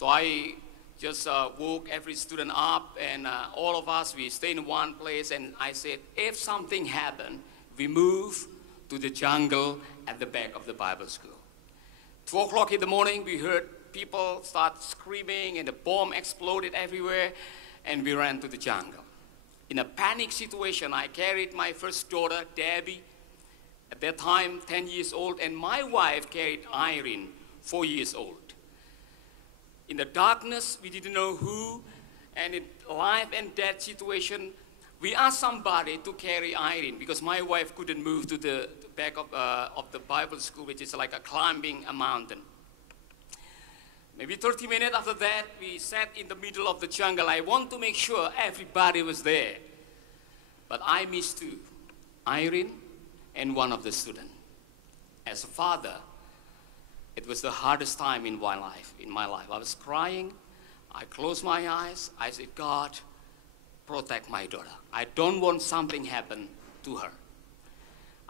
So I just woke every student up, and all of us, we stay in one place, and I said, if something happened, we move to the jungle at the back of the Bible school. 2 o'clock in the morning, we heard people start screaming, and the bomb exploded everywhere, and we ran to the jungle. In a panic situation, I carried my first daughter, Debbie, at that time 10 years old, and my wife carried Irene, 4 years old. In the darkness, we didn't know who, and in life and death situation, we asked somebody to carry Irene because my wife couldn't move to the back of the Bible school, which is like a climbing a mountain. Maybe 30 minutes after that, we sat in the middle of the jungle. I want to make sure everybody was there. But I missed two, Irene and one of the students. As a father, it was the hardest time in my life. I was crying. I closed my eyes. I said, God, protect my daughter. I don't want something happen to her.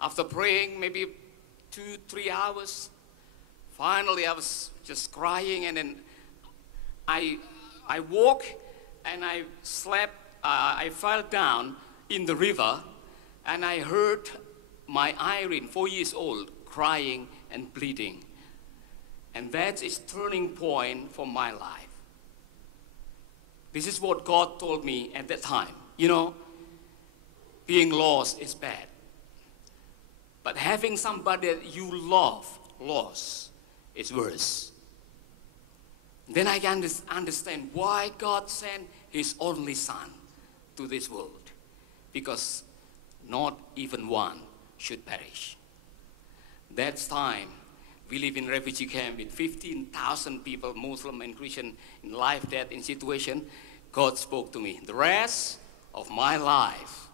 After praying maybe 2-3 hours, finally I was just crying, and then I woke and I slept. I fell down in the river, and I heard my Irene, 4 years old, crying and bleeding. And that is turning point for my life. This is what God told me at that time. You know, being lost is bad. But having somebody that you love lost is worse. Then I can understand why God sent His only Son to this world. Because not even one should perish. That's time. We live in refugee camp with 15,000 people, Muslim and Christian, in life, death, in situation. God spoke to me. The rest of my life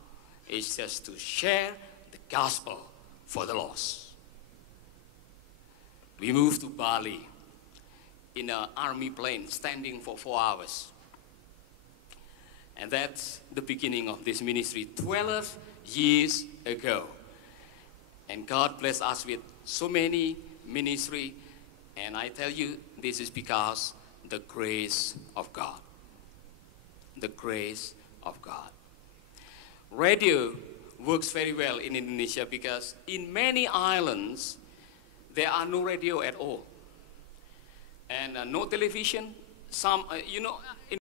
is just to share the gospel for the lost. We moved to Bali in an army plane, standing for 4 hours. And that's the beginning of this ministry 12 years ago. And God blessed us with so many ministry, and I tell you, this is because the grace of God. The grace of God. Radio works very well in Indonesia because in many islands, there are no radio at all. And no television. Some,